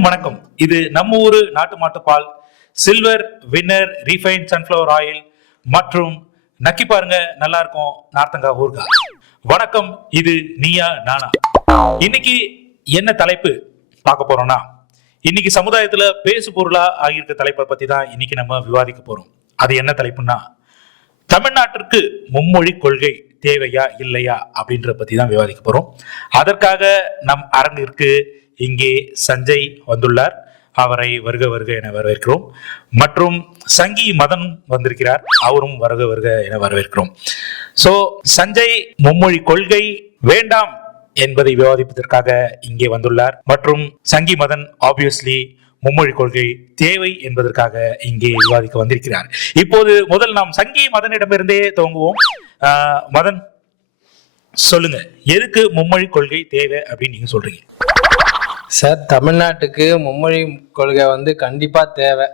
அனைவருக்கும் வணக்கம். இது நம்ம ஊரு நாட்டு மாட்டு பால், silver winner refine sunflower oil மற்றும் நக்கி பாருங்க நல்லா இருக்கும் நார்த்தங்கா ஊறுகாய். வணக்கம், இது நீயா நானா. இன்னைக்கு என்ன தலைப்பு பார்க்க போறோம்னா, இன்னைக்கு சமுதாயத்துல பேசு பொருளா ஆகியிருக்க தலைப்பை பத்தி தான் இன்னைக்கு நம்ம விவாதிக்க போறோம். அது என்ன தலைப்புன்னா, தமிழ்நாட்டிற்கு மும்மொழி கொள்கை தேவையா இல்லையா அப்படின்ற பத்தி தான் விவாதிக்க போறோம். அதற்காக நம் அரங்கிற்கு இங்கே சஞ்சய் வந்துள்ளார். அவரை வருக வருக என வரவேற்கிறோம். மற்றும் சங்கி மதன் வந்திருக்கிறார், அவரும் வருக வருக என வரவேற்கிறோம். சோ சஞ்சய் மும்மொழி கொள்கை வேண்டாம் என்பதை விவாதிப்பதற்காக இங்கே வந்துள்ளார். மற்றும் சங்கி மதன் ஆப்வியஸ்லி மும்மொழி கொள்கை தேவை என்பதற்காக இங்கே விவாதிக்க வந்திருக்கிறார். இப்போது முதல் நாம் சங்கி மதனிடமிருந்தே துவங்குவோம். மதன், சொல்லுங்க, எதுக்கு மும்மொழி கொள்கை தேவை அப்படின்னு நீங்க சொல்றீங்க? சார், தமிழ்நாட்டுக்கு மும்மொழி கொள்கை கண்டிப்பா தேவை.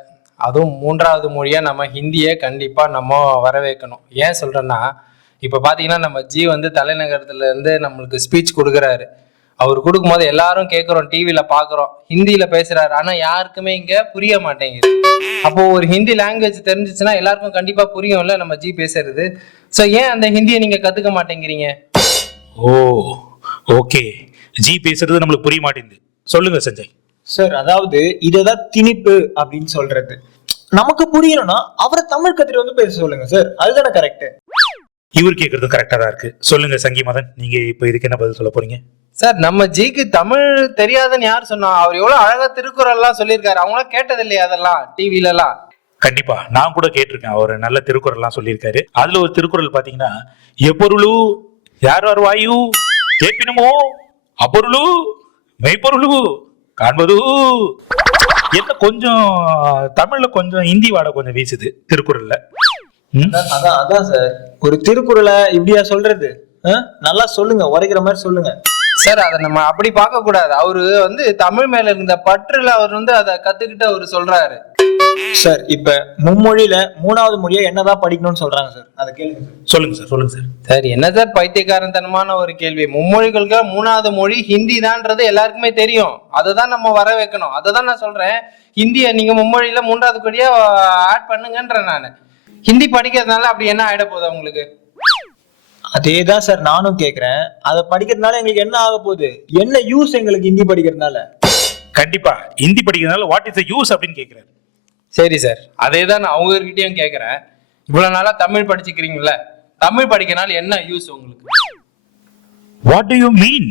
அதுவும் மூன்றாவது மொழியா நம்ம ஹிந்தியை கண்டிப்பா நம்ம வரவேற்கணும். ஏன் சொல்றேன்னா, இப்ப பாத்தீங்கன்னா நம்ம ஜி தலைநகரத்துல இருந்து நம்மளுக்கு ஸ்பீச் கொடுக்குறாரு. அவர் கொடுக்கும் போது எல்லாரும் கேட்கிறோம், டிவியில பாக்குறோம், ஹிந்தியில பேசுறாரு. ஆனா யாருக்குமே இங்க புரிய மாட்டேங்குது. அப்போ ஒரு ஹிந்தி லாங்குவேஜ் தெரிஞ்சிச்சுன்னா எல்லாருக்கும் கண்டிப்பா புரியும்ல நம்ம ஜி பேசுறது. சோ ஏன் அந்த ஹிந்தியை நீங்க கத்துக்க மாட்டேங்கிறீங்க? ஓ ஓகே, ஜி பேசுறது நம்மளுக்கு புரிய மாட்டேங்குது. சொல்லுங்க சஞ்சய். சார், அதாவது இததான் திணிப்பு அப்படின்னு சொல்றது. நமக்கு புரியணும்னா அவரை தமிழ் கத்திரி பேச சொல்லுங்க சார், அதுதானே கரெக்ட். இவர் கேட்கறது கரெக்டா தான் இருக்கு. சொல்லுங்க சங்கி மதன், நீங்க இப்ப இதுக்கு என்ன பதில் சொல்ல போறீங்க? சார், நம்ம ஜிக்கு தமிழ் தெரியாதுன்னு யார் சொன்னா? அவர் எவ்வளவு அழகா திருக்குறள் எல்லாம் சொல்லியிருக்காரு. அவங்களாம் கேட்டது இல்லையா அதெல்லாம் டிவில எல்லாம்? கண்டிப்பா, நான் கூட கேட்டிருக்கேன். அவர் நல்ல திருக்குறள் எல்லாம் சொல்லியிருக்காரு. அதுல ஒரு திருக்குறள் பாத்தீங்கன்னா, எப்பொருளு யார் யார் வாயு கேட்பினுமோ அப்பொருளு மெய்ப்பொருளு காண்பது. என்ன கொஞ்சம் தமிழ்ல கொஞ்சம் ஹிந்தி வாட கொஞ்சம் வீசுது திருக்குறள்ல. அதான் சார், ஒரு திருக்குறளை இப்படியா சொல்றது? நல்லா சொல்லுங்க, உரைக்கிற மாதிரி சொல்லுங்க சார். அதை நம்ம அப்படி பார்க்க கூடாது. அவரு தமிழ் மேல இருந்த பற்றுல அவர் அதை கத்துக்கிட்டு அவரு சொல்றாரு சார். இப்ப மும்மொழியில மூணாவது மொழியை என்னதான் படிக்கணும்னு சொல்றாங்க சார், அதை கேளுங்க. சொல்லுங்க சார், சொல்லுங்க சார். சார், என்ன சார் பைத்தியக்காரத்தனமான ஒரு கேள்வி? மும்மொழிகளுக்கு மூணாவது மொழி ஹிந்தி தான்ன்றது எல்லாருக்குமே தெரியும். அதை நம்ம வர வைக்கணும். அதை தான் நான் சொல்றேன். ஹிந்தியை நீங்க மும்மொழியில மூன்றாவது கொடியா ஆட் பண்ணுங்கன்றேன் நான். ஹிந்தி படிக்கிறதுனால அப்படி என்ன ஆயிட போகுது உங்களுக்கு? அதேதான் சார் நானும் கேக்குறேன். அதை படிக்கிறதுனால எங்களுக்கு என்ன ஆக போகுது? என்ன யூஸ் எங்களுக்கு ஹிந்தி படிக்கிறதுனால? கண்டிப்பா ஹிந்தி படிக்கிறதுனால வாட் இஸ் த யூஸ் அப்படின்னு கேக்குறாரு. சரி சார், அதே தான் நான் அவங்ககிட்டயும் கேக்குறேன். இவ்வளவு நாளா தமிழ் படிச்சுக்கிறீங்கல்ல, தமிழ் படிக்கிறதுனால என்ன யூஸ் உங்களுக்கு? What to you mean?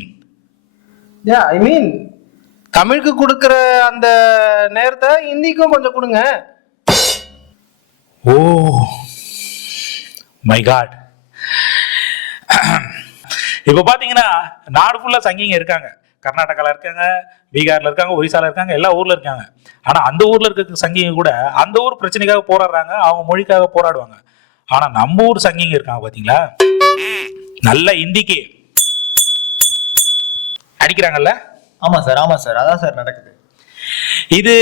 ஐ மீன், தமிழுக்கு கொடுக்கிற அந்த நேரத்தை ஹிந்திக்கும் கொஞ்சம் கொடுங்க. Oh my God. இப்ப பாத்தீங்கன்னா நாடு ஃபுல்லா சங்கிங்க இருக்காங்க. கர்நாடகால இருக்காங்க, பீகார்ல இருக்காங்க, ஒரிசால இருக்காங்க, எல்லா ஊர்ல இருக்காங்க. ஆனா அந்த ஊர்ல இருக்க சங்கிங்க கூட அந்த ஊர் பிரச்சனைக்காக போராடுறாங்க, அவங்க மொழிக்காக போராடுவாங்க. ஆனா நம்ம ஊர் சங்கிங்க இருக்காங்க பாத்தீங்களா, நல்ல ஹிந்திக்கு அடிக்கிறாங்கல்ல. ஆமா சார், ஆமா சார், அதான் சார் நடக்குது. இது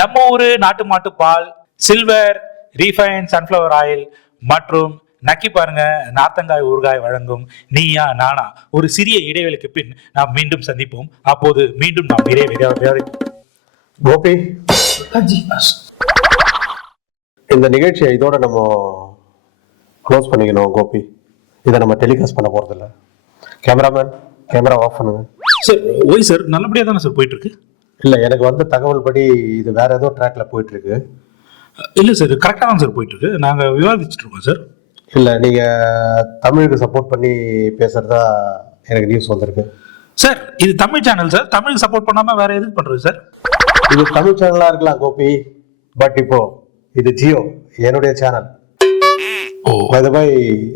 நம்ம ஊரு நாட்டு மாட்டு பால், சில்வர் ரீஃபைன் சன்ஃபிளவர் ஆயில் மற்றும் நக்கி பாருங்க நார்த்தங்காய் ஊறுகாய் வழங்கும் நீயா நானா. ஒரு சிறிய இடைவெளிக்கு பின் நாம் மீண்டும் சந்திப்போம். அப்போது மீண்டும் நாம் நிறைய கோபி, இந்த நிகழ்ச்சியை இதோட நம்ம க்ளோஸ் பண்ணிக்கணும். கோபி, இதை நம்ம டெலிகாஸ்ட் பண்ண போறது இல்லை. கேமராமேன், கேமரா ஆஃப் பண்ணுங்க. சார், ஓய் சார், நல்லபடியா தானே சார் போயிட்டு இருக்கு? இல்லை, எனக்கு தகவல் படி இது வேற ஏதோ ட்ராக்ல போயிட்டு இருக்கு. இல்லை சார், கரெக்டாக தான் சார் போயிட்டு இருக்கு. நாங்கள் விவாதிச்சுட்டு இருக்கோம் சார். இல்லை, நீங்க தமிழுக்கு சப்போர்ட் பண்ணி பேசுறதா எனக்கு நியூஸ் வந்திருக்கு. சார், இது தமிழ் சேனல் சார். தமிழுக்கு சப்போர்ட் பண்ணாம வேற எதுக்கு பண்றது சார்? இது தமிழ் சேனலா இருக்கலாம் கோபி, பட் இப்போ இது ஜியோ, என்னுடைய சேனல். ஓ,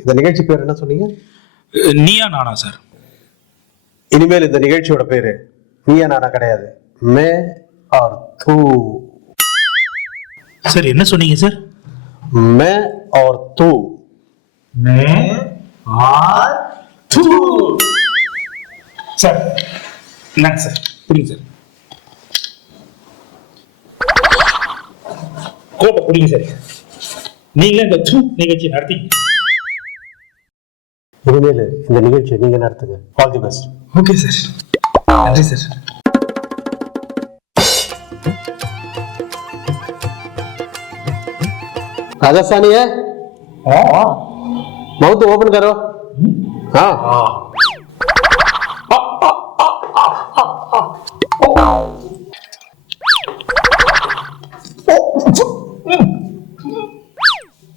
இந்த நிகழ்ச்சி பேர் என்ன சொன்னீங்க? நீயா நானா சார். இனிமேல் இந்த நிகழ்ச்சியோட பேரு நீயா நானா கிடையாது, மே ஆர் தூ. சார், என்ன சொன்னீங்க சார்? மே ஆர் தூ. மே ஆர் தூ. சார், என்னங்க சார்? புரியுங்க சார். கோட்டை புரியுங்க சார். நீங்களே இந்த நிகழ்ச்சி நடத்தீங்க. இனிமேல் இந்த நிகழ்ச்சியை நீங்க நடத்துங்க. All the best. Okay sir, நன்றி சார். राजस्थानी है? माउथ ओपन करो। हाँ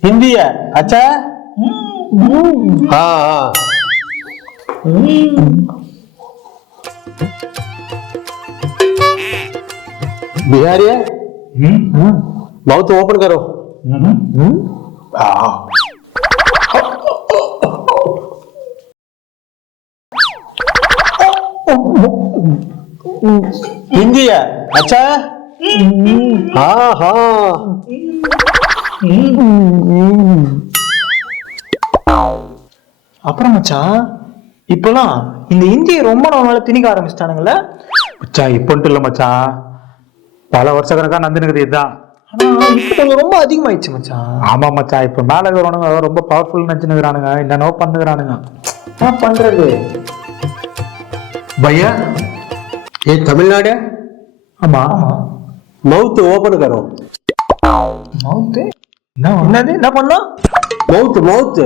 हिंदी है? अच्छा है? हाँ हाँ बिहारी है? माउथ ओपन करो। हिंदी है? अच्छा है? हाँ हाँ அப்புறம் மச்சான் இப்பெல்லாம் இந்த இந்தியை ரொம்ப நாளால திணிக்க ஆரம்பிச்சிட்டானுங்கள. மச்சான் இப்போன்ட்டு இல்ல மச்சான், பல வருஷ கணக்கா நடந்துனுக்குது இதுதான். ஆனா இப்ப கொஞ்சம் ரொம்ப அதிகமாயிடுச்சு மச்சான். ஆமா மச்சான், இப்ப மேல இருக்கிறவனுங்க ரொம்ப பவர்ஃபுல் நினைச்சுனுக்குறானுங்க, என்னென்னோ பண்ணுகிறானுங்க. என்ன பண்றது? भैया ये तमिलनाडु है? ஆமா माउथ ओपन करो। மவுத்து என்னது என்ன பண்ணா? माउथ माउथ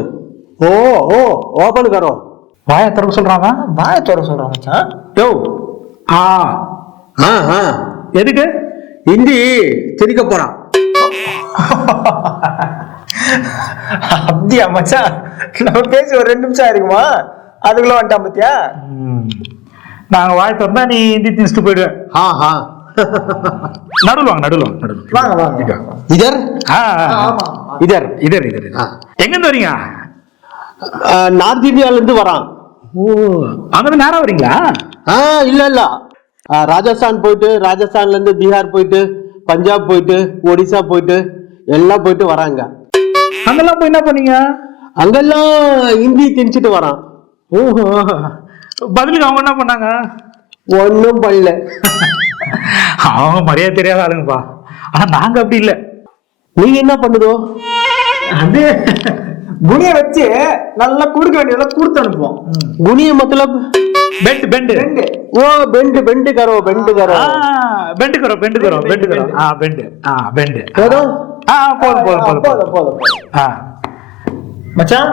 ओ ओ ओपन करो। வாயை திறக்க சொல்றாங்க. வாய தோற சொல்றான் மச்சான். யோ ஆ हाँ हाँ எதுக்கு? हिंदी திணிக்க போறான். அப்படியா மச்சான்? நம்ம பேசி ஒரு 2 நிமிஷம் இருக்குமா, அதுக்குள்ள வந்துட்டான் பத்தியா? நாங்க வாய் திறந்தா நீ ஹிந்தி திணிச்சுட்டு போயிடுவேன். हाँ हाँ நடுவில் வாங்க நடுவில் வாங்க நடுவில். வாங்க வாங்க. इधर ஆமா इधर இதர் இதர் ஆ. எங்க இருந்து வரீங்க? நார்த் இந்தியால இருந்து வரான். ஓ அங்கிருந்து நேரா வரீங்களா? இல்ல இல்ல ராஜஸ்தான் போயிட்டு, ராஜஸ்தான்ல இருந்து பீகார் போயிட்டு, பஞ்சாப் போயிட்டு, ஒடிசா போயிட்டு எல்லாம் போயிட்டு வராங்க. அங்கெல்லாம் போய் என்ன பண்ணீங்க? அங்கெல்லாம் ஹிந்தி திணிச்சிட்டு வரான். ஓஹோ, பதிலுக்கு அவங்க என்ன பண்ணாங்க? ஒன்னும் பண்ணல. அவங்க மரியாதை தெரியாத ஆளுங்கப்பா. ஆனா நாங்க அப்படி இல்ல. நீங்க என்ன பண்ணுதோ? அது குனிய வச்சு நல்லா குடுக்க வேண்டியதெல்லாம் கொடுத்து அனுப்புவோம். गुनिया मतलब பெண்ட் பெண்ட் वो बेंड बेंड करो बेंड करो। பெண்ட் கரோ பெண்ட் கரோ பெண்ட் கரோ. பெண்ட் பெண்ட் போதும். போதும் போதும் போதும் போதும் போதும். மச்சான்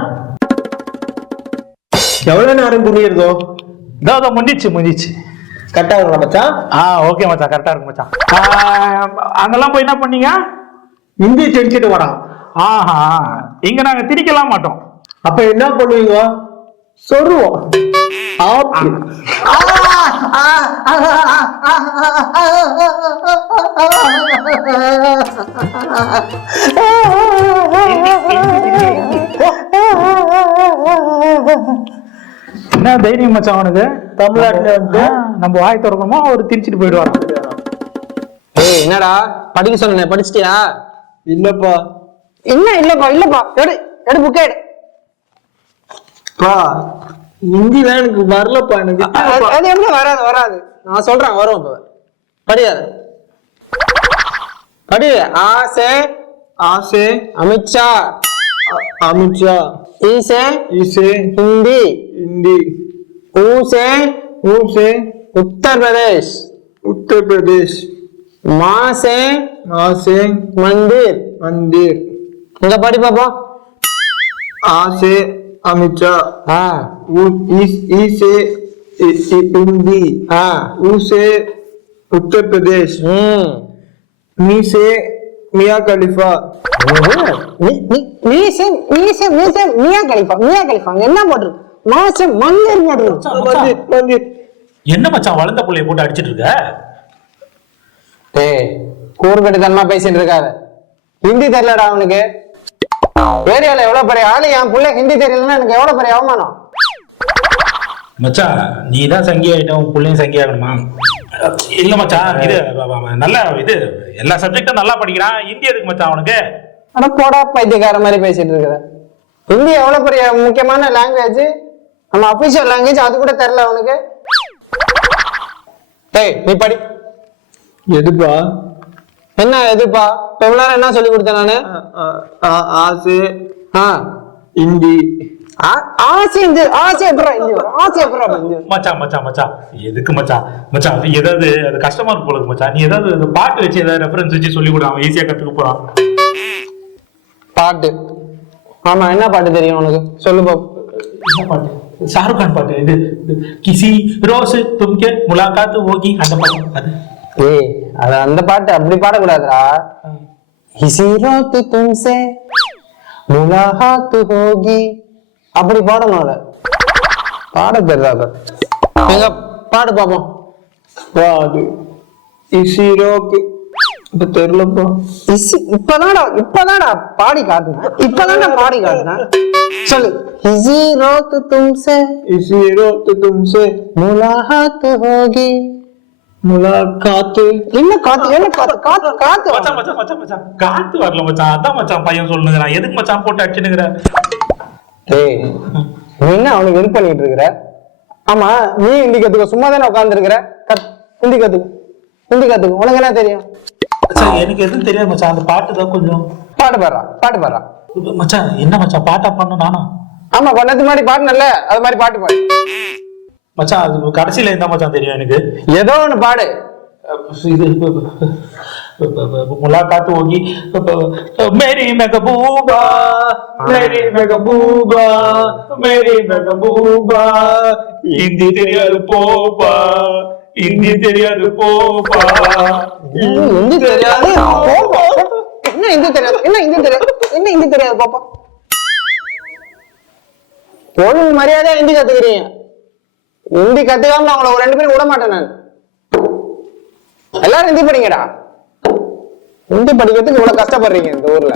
எவ்வளவு நேரம் குனியறதோ? இதோ முடிஞ்சிச்சு முடிஞ்சிச்சு. கரெக்டா இருக்கா மச்சான்? ஓகே மச்சான், கரெக்டா இருக்கு மச்சான். அங்கெல்லாம் போய் என்ன பண்ணீங்க? ஹிந்தி திணிச்சிட்டு வரான். ஆஹா, இங்க நாங்க திணிக்கலாம் மாட்டோம். அப்ப என்ன பண்ணுவீங்க? சொல்லுவோம். என்ன தைரியம் மச்சான் அவனுக்கு? தமிழ்நாட்டுல வந்து நம்ம வாய் திறக்கணுமோ அவர் திணிச்சிட்டு போயிடுவாரு. ஏய் என்னடா படிக்க சொன்னேன், படிச்சிட்டியா? இல்லப்பா. என்ன இல்லப்பா இல்லப்பா, எடு எடு புக் எடு. பா ஹிந்திலாம் எனக்கு வரலப்பா, எனக்கு அது எப்படி வராது வராது, நான் சொல்றேன் வரும். இப்ப படியாது படி. ஆசே ஆசே அமித்ஷா அமித்ஷா ஈசே இசே हिंदी हिंदी ஊசே ஊசே उत्तर प्रदेश उत्तर प्रदेश माँ से आसे मंदिर मंदिर இங்க படி பாப்பா. आसे अमित्शा हाँ इसे हिंदी उसे उत्तर प्रदेश मी से मिया खलीफा மியா கலிஃபா என்ன போட்டு மாசம் மந்திர் போட்டு मंदिर என்ன மச்சான் வளர்ந்த புள்ளைய போட்டு அடிச்சிட்டு இருக்க? டேய் கூறுகட்டுத்தனமா பேசிட்டு இருக்காத. ஹிந்தி தெரியலடா அவனுக்கு. ஏரியால எவ்வளவு பெரிய ஆளு, என் புள்ள ஹிந்தி தெரியலன்னா எனக்கு எவ்வளவு பெரிய அவமானம். மச்சான் நீ தான் சங்கி ஆயிட்டும், உன் பிள்ளையும் சங்கி ஆகணுமா? இல்ல மச்சான், இது நல்லா இது எல்லா சப்ஜெக்டும் நல்லா படிக்கிறான், ஹிந்தி எதுக்கு மச்சான் அவனுக்கு? ஆனா போடா பைத்தியக்கார மாதிரி பேசிட்டு இருக்கிற. ஹிந்தி எவ்வளவு பெரிய முக்கியமான லாங்குவேஜ், நம்ம அபிஷியல் லாங்குவேஜ், அது கூட தெரியல அவனுக்கு. டேய் நீ படி. எதுப்பா? என்ன எதுப்பா? எவ்வளவு நேரம் என்ன சொல்லி கொடுத்தேன் நானு? ஆசே ஹிந்தி ஆசை எப்படா ஹிந்தி வரும்? ஆசை எப்படா ஹிந்தி வரும்? மச்சான் மச்சான் மச்சான் எதுக்கு மச்சான்? மச்சான் ஏதாவது அது கஷ்டமா இருக்கு போல இருக்கு மச்சான். நீ ஏதாவது பாட்டு வச்சு ஏதாவது ரெஃபரன்ஸ் வச்சு சொல்லி கொடு, அவன் ஈஸியா கத்துக்க போறான். பாட்டு. ஆமா, என்ன பாட்டு தெரியும் உனக்கு? சொல்லு பாப்போம். என்ன பாட்டு? ஷாருக் கான் பாட்டு. இது கிசி ரோஸ் தும்கே முலாகாத் ஓகி அந்த பாட்டு. அது ஏய், அது அந்த பாட்டு அப்படி பாடக்கூடாதுடா. கிசி ரோஸ் தும்சே முலாகாத் ஹோகி அப்படி பாடணும். அத பாட தெரியாத எங்க பாடு பாப்போம். அது இசிரோக்கு இப்ப தெரியலப்பா. இப்பதான்டா பாடி காட்டுனா. சொல்லு. கிசி ரோஸ் தும்சே இசிரோக்கு தும்சே முலாகாத் ஹோகி. முலாகாத்து. என்ன காத்து? என்ன காத்து? காத்து காத்து மச்சான் மச்சான் மச்சான் மச்சான் காத்து வரல மச்சான். அதான் மச்சான் பையன் சொல்லுங்க. நான் எதுக்கு மச்சான் போட்டு அடிச்சுனுங்கிற? ஏய், நீ என்ன அவனுக்கு ஹெல்ப் பண்ணிட்டு இருக்கிற? ஆமா, நீ ஹிந்தி கத்துக்க. சும்மா தானே உட்கார்ந்து இருக்கிற. ஹிந்தி கத்துக்கு. உனக்கு என்ன தெரியும்? மச்சான் எனக்கு எதுவும் தெரியாது மச்சான். அந்த பாட்டு தான் கொஞ்சம் பாட்டு பாடுறா. மச்சான் என்ன மச்சான் பாட்டா பண்ண நானா? ஆமா, பண்ணது மாதிரி பாடுனல்ல, அது மாதிரி பாட்டு பாடு. மச்சான் அது கடைசியில என்ன மச்சான் தெரியும் எனக்கு? ஏதோ ஒண்ணு பாடு. இது முலாகாத் होगी मेरी महबूबा मेरी महबूबा मेरी महबूबा हिंदी தெரியாது போப்பா हिंदी தெரியாது போப்பா. ஹிந்தி தெரியாது. என்ன ஹிந்தி தெரியாது பாப்பா? ஒழுங்கு மரியாதையா ஹிந்தி கத்துக்கிறீங்க. ஹிந்தி கத்துக்காம நான் உங்களை ஒரு 2 பேரும் விட மாட்டேன். நான் எல்லாரும் ஹிந்தி படிங்கடா. ஹிந்தி படிக்கிறதுக்கு இவ்வளவு கஷ்டப்படுறீங்க இந்த ஊர்ல.